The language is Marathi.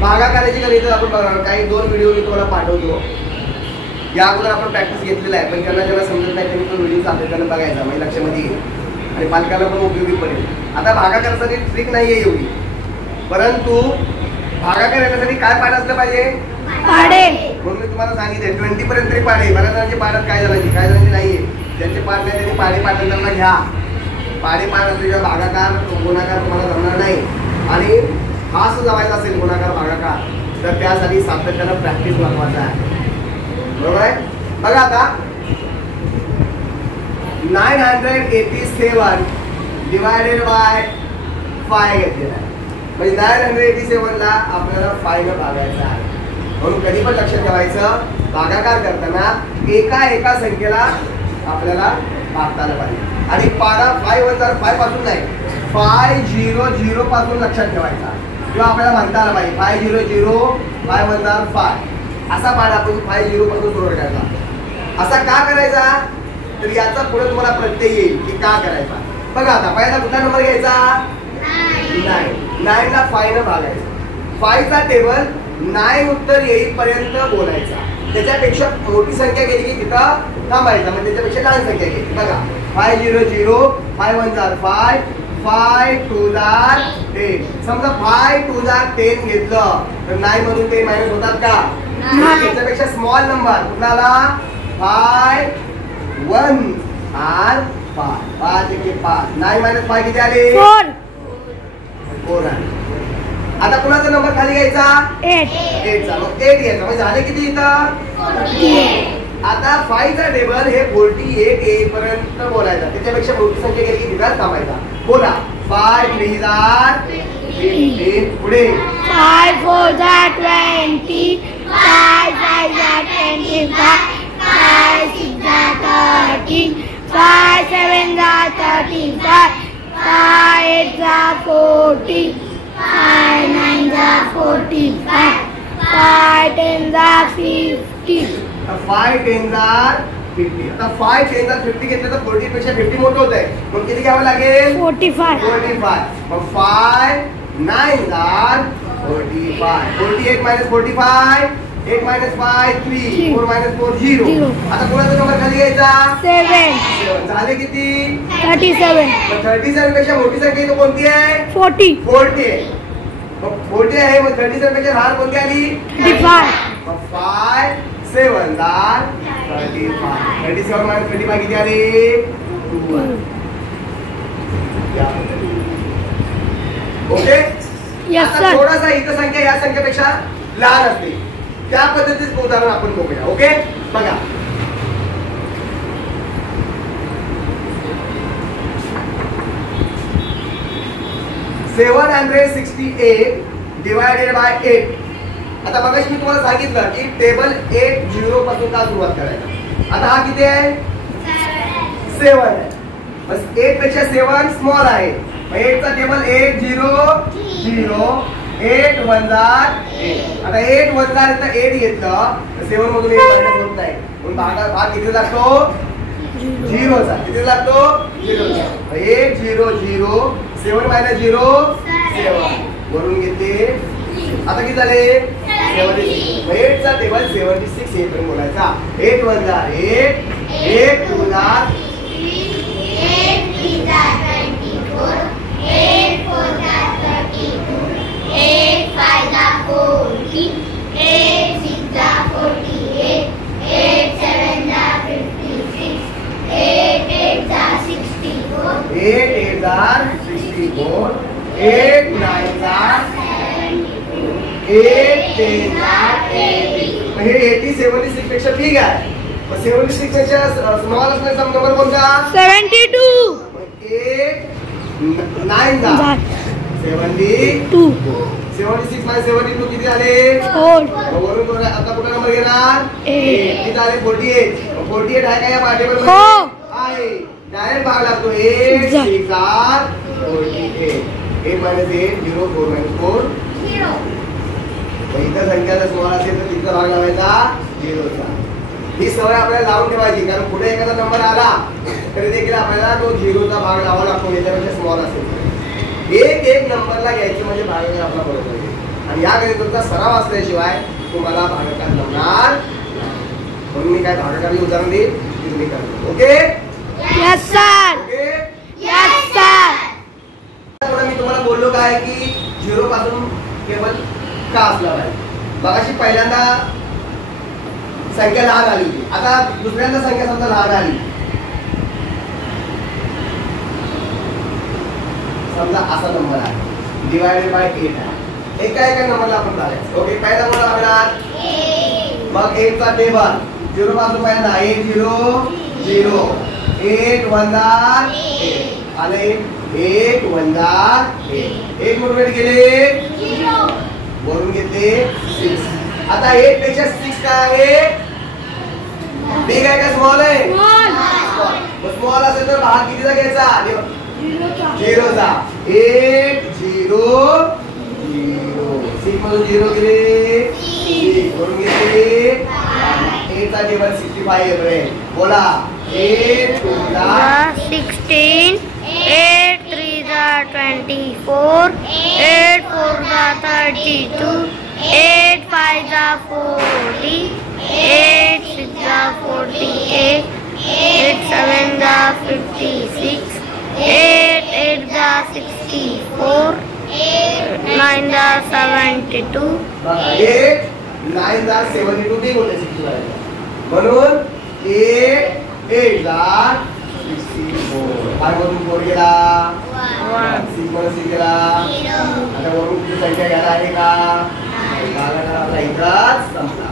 भागाकाराची गणित आपण काही 2 व्हिडिओ मी तुम्हाला पाठवतो. या अगोदर आपण प्रॅक्टिस घेतलेला आहे, पण ज्यांना समजत नाही त्यांनी तो व्हिडिओ सातत्याने बघायचा, म्हणजे लक्षामध्ये येईल आणि पालकांना पण उपयोगी पडेल. आता भागाकारासाठी ट्रिक नाही आहे एवढी, परंतु भागाकार येण्यासाठी काय पाठ असलं पाहिजे? पाढे. म्हणून मी तुम्हाला सांगितले 20 पर्यंत तरी पाढे. बऱ्याच जणांचे पाठात काय जणांची नाहीये, ज्यांचे पाठ नाही त्यांनी पाढे पाठांना घ्या. पाढे पाठ असल्याशिवाय भागाकार गुणाकार तुम्हाला जमणार नाही. आणि फास्ट जमायचा असेल गुणाकार भागाकार, तर त्यासाठी सातत्यानं प्रॅक्टिस महत्वाचा आहे. बरोबर आहे? बघा आता 987 डिवायडेड बाय 5 घेतलेला आहे, म्हणजे 987 ला आपल्याला 5 ने भागायचं आहे. म्हणून कधी पण लक्षात ठेवायचं, भागाकार करताना एका संख्येला आपल्याला भागताना पाहिजे. आणि पाडा 5 पासून नाही, 500 पासून लक्षात ठेवायचा, किंवा आपल्याला म्हणता आला पाहिजे 500 5 असा पाडा आपण 50 पासून सुरू करायचा. असा का करायचा? तर याचा पुढे तुम्हाला प्रत्यय येईल की का करायचा. बघा आता पहिला कुठला नंबर घ्यायचा? 9 ला 5 ने भागायचं. 5 चा टेबल 9 उत्तर येईपर्यंत बोलायचा. त्याच्यापेक्षा मोठी संख्या गेली की तिथं थांबायचा, म्हणजे त्याच्यापेक्षा लहान संख्या गेली. बघा 500 5 1 5 5 2 10. समजा 5 2 10 घेतलं तर 9 मधून 10 मायनस होतात का? त्याच्यापेक्षा स्मॉल नंबर कुणाला? 5 1 5 5 1 5. 9 मायनस 5 किती आले? 4 आले. आता कुणाचा नंबर खाली घ्यायचा? 8 चा. मग 8 घ्यायचा, म्हणजे झाले किती इथं? 48. आता 5 चा टेबल हे 48 येईपर्यंत बोलायचा. त्याच्यापेक्षा मोठी संख्या गेली की तिथं थांबायचा. बोला 5 3 15. पुढे 5 4 20. 5 5 25. 5 6 30. 5 7 35. 5 8 40. 5 9 45. 5 10 50. 5 10 50. आता 5 10 50 घेतलं तर 40 पेक्षा 50 मोठं होत आहे, मग किती घ्यावं लागेल? 45. मग 5 9 45. 48 मायनस 45. 8 मायनस 5 3. 4 मायनस 4 0. आता कोणाचा नंबर खाली घ्यायचा? 7. झाले किती? 37. 37 पेक्षा मोठी संख्या इथं कोणती आहे? 40 आहे. मग 40 आहे, मग 37 पेक्षा लहान कोणती आली? 35. मग 5 7 35. 37 मायनस 35 किती आले? 2. ओके. आता थोडासा इथं संख्या या संख्येपेक्षा लहान असते, त्या पद्धतीचं उदाहरण आपण बघूया. ओके, बघा 768 डिवायडेड बाय 8. आता मगाशी मी तुम्हाला सांगितलं की टेबल 80 पासून का सुरुवात करायला. आता हा किती आहे? 7 आहे. बस 8 पेक्षा 7 स्मॉल आहे. 8 चा टेबल 8 0 0. 8 1 8. आता 8 1 इथं 8 घेतलं तर 7 मधून 8 मायनस होत नाही, म्हणून भाग किती लागतो? 0 चा. किती लागतो? 0 चा. 8 0 0. 7 मायनस 0 7 वरून घेतले. आता किती झाले? 76. 8 चा टेबल 76 येतो बोलायचा. 8 1 8. 8 2 8 3 24. 8 4 32. 8 5 40. 8 6 48. 8 7 56. 8 8 64. 8 8 64. 8 9 72. 8 10 80. हे 80 76 पेक्षा ठीक आहे. 76 पेक्षा स्मॉल असण्याचा नंबर कोणता? 72. 8 9 72. 76 मायनस 72 किती आले? 4. वरून आता कुठला नंबर घेणार? 8. किती आले? 48. 48 आहे का या पाठीवर? हो आहे. डायरेक्ट भाग लागतो. 8 6 48. 8 मायनस 8 0. 4 मायनस 4 0. इतर संख्या जर स्मॉल असेल तर तिथं भाग लावायचा 0 चा. ही सवय आपल्याला लावून ठेवायची, कारण पुढे एखादा नंबर आला तरी देखील आपल्याला तो 0 चा भाग लावा लागतो, याच्यापेक्षा स्मॉल असेल. एक नंबरला घ्यायचं म्हणजे भागाकार आपला बरोबर. आणि या गणित तुमचा सराव असल्याशिवाय तुम्हाला भागाकार जमणार नाही. म्हणून मी काय भागाकारची उदाहरण देईल ती तुम्ही करा. Okay yes sir. Okay. Yes sir. मी तुम्हाला बोललो काय की 0 पासून केवळ का असला पाहिजे. मगाशी पहिल्यांदा संख्या लहान आली होती, आता दुसऱ्यांदा संख्या समजा लहान आली. समजा असा नंबर आहे डिवायडेड बाय 8 आहे. एका एका नंबरला आपण घालायचं. ओके पहिला नंबर लागणार मग 8 चा टेबल 0 पासून पहिल्यांदा 8 0 0 8 वंदा 8 आले 8 वंदा 8 1 मोठे गेले 0 वरून घेतले 6. आता 8 पेक्षा 6 काय आहे बिग आहे का स्मॉल आहे. स्मॉल असेल तर भाग कितीचा घ्यायचा 0 चा 8 0 0 6 मधून 0 गेले 6 वरून घेतले 8 चा टेबल 65 येतोय. बोला 8 2 ला 16, 8 3 24, 8 4 32, 8 5 40, 8 6 48, 8 7 56, 8 8 64, 9 72. 8 9 ला 72 बी बोलले 65 म्हणून 8 8 ला 64 काय मधून 4 गेला 6 मधून 6 गेला. आता वरून किती संख्या घ्यायला आहे का भागाकार आपला इथंच संपला.